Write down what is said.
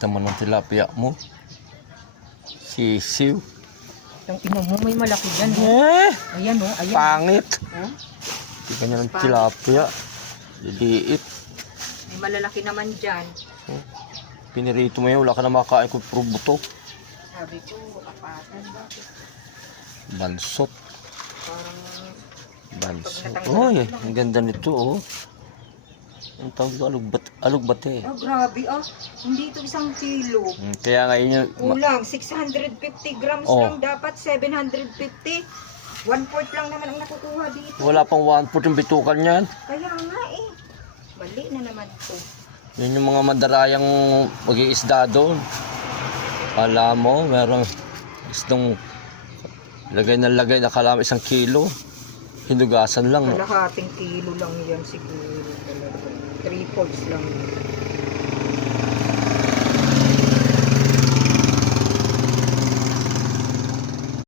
Liliit naman ng tilapia mo. Sisiw. Yung ino mo, may malaki dyan. Oh. Ayan o, ayan. Pangit. Oh. Hindi ka niya ng tilapia. Liliit. May malalaki naman dyan. Pinirito mo yun, wala ka na makain kung puro buto. Sabi ko, kapatan ba? Bansot. Parang Bansot. Uy, ang ganda nito oh. Ang tawag ko, alugbate. oh, grabe ah. Hindi ito 1 kilo. Kaya nga yun yung... Kulang, 650 grams Oh. lang. Dapat 750. 1/4 lang naman ang nakukuha dito. Wala pang 1/4 yung bitukan yan. Kaya nga eh. Bali na naman ito. Yun yung mga madarayang mag-iisda doon. Alam mo, merong isdong lagay na kalam 1 kilo. Hinugasan lang. No? Kalahating kilo lang yan siguro. 3/4 lang.